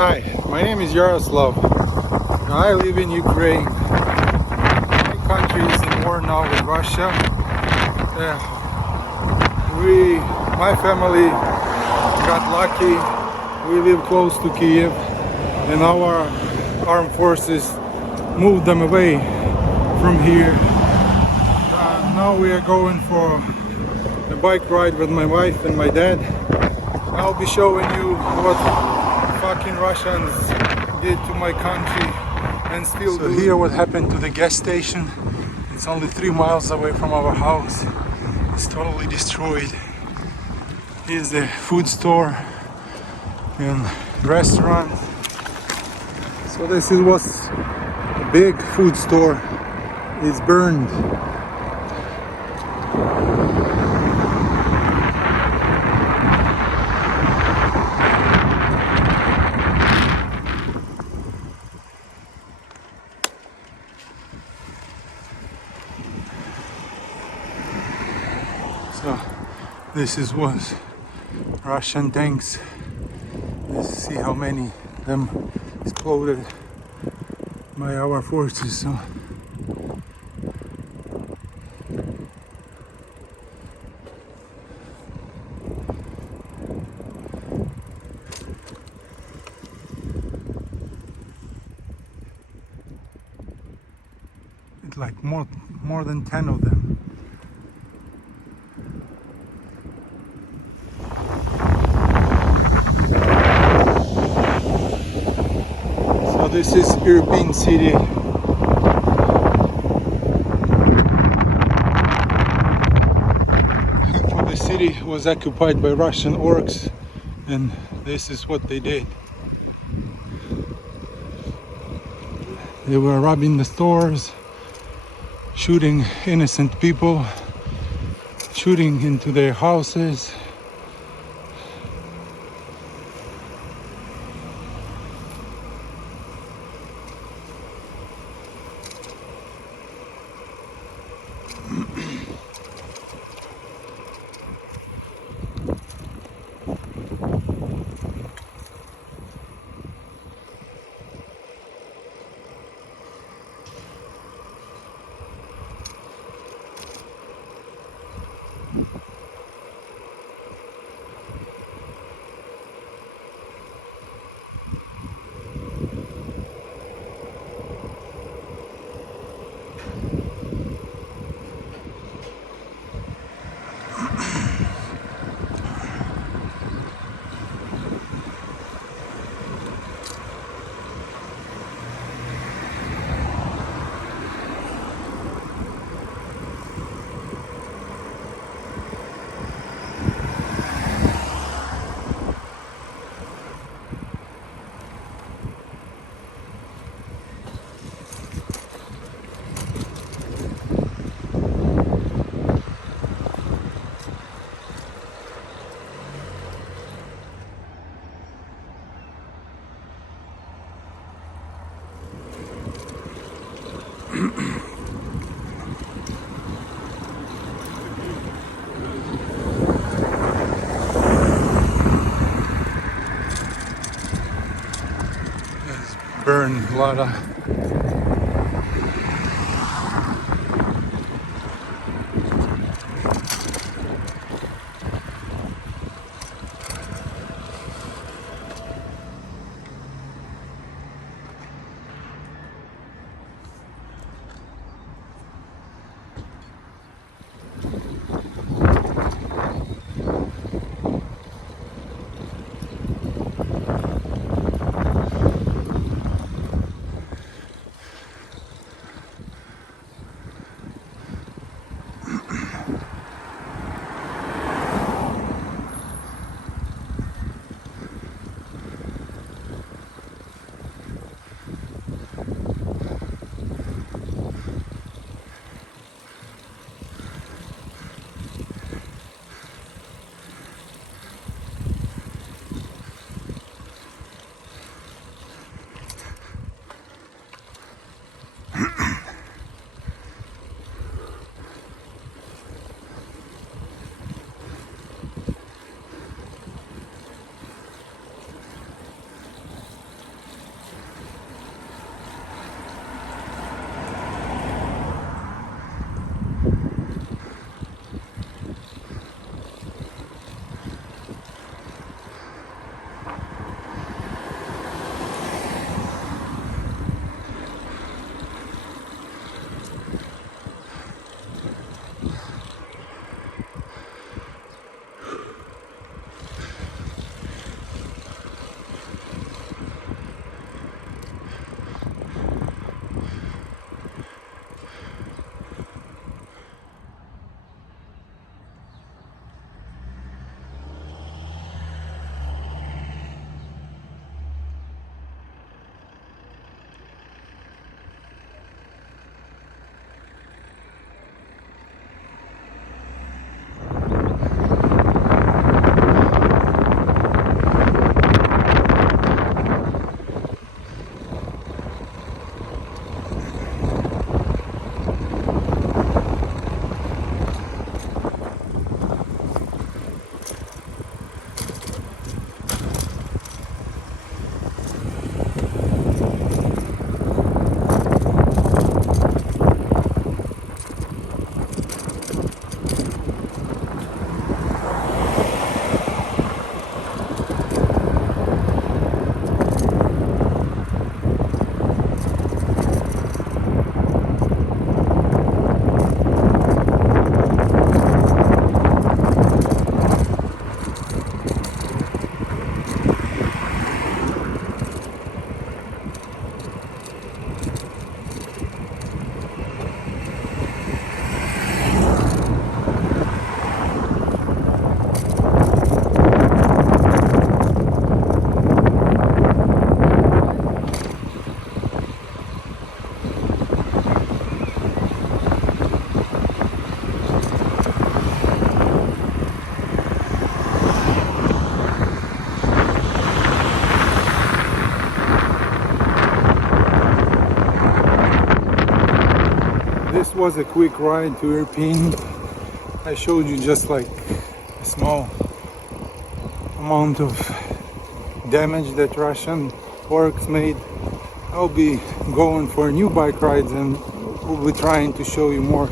Hi, my name is Yaroslav. I live in Ukraine. My country is in war now with Russia. My family got lucky. We live close to Kiev, and our armed forces moved them away from here. Now we are going for a bike ride with my wife and my dad. I'll be showing you what fucking Russians did to my country and still do. Here what happened to the gas station. It's only 3 miles away from our house. It's totally destroyed. Here's the food store and restaurant. So this was a big food store. It's burned. So this was Russian tanks. Let's see how many of them exploded by our forces. So it's like more than 10 of them. This is Irpin city. Half of the city was occupied by Russian orcs, and this is what they did. They were robbing the stores, shooting innocent people, shooting into their houses. Burned a lot of was a quick ride to Irpin. I showed you just like a small amount of damage that Russian orcs made. I'll be going for new bike rides and we'll be trying to show you more.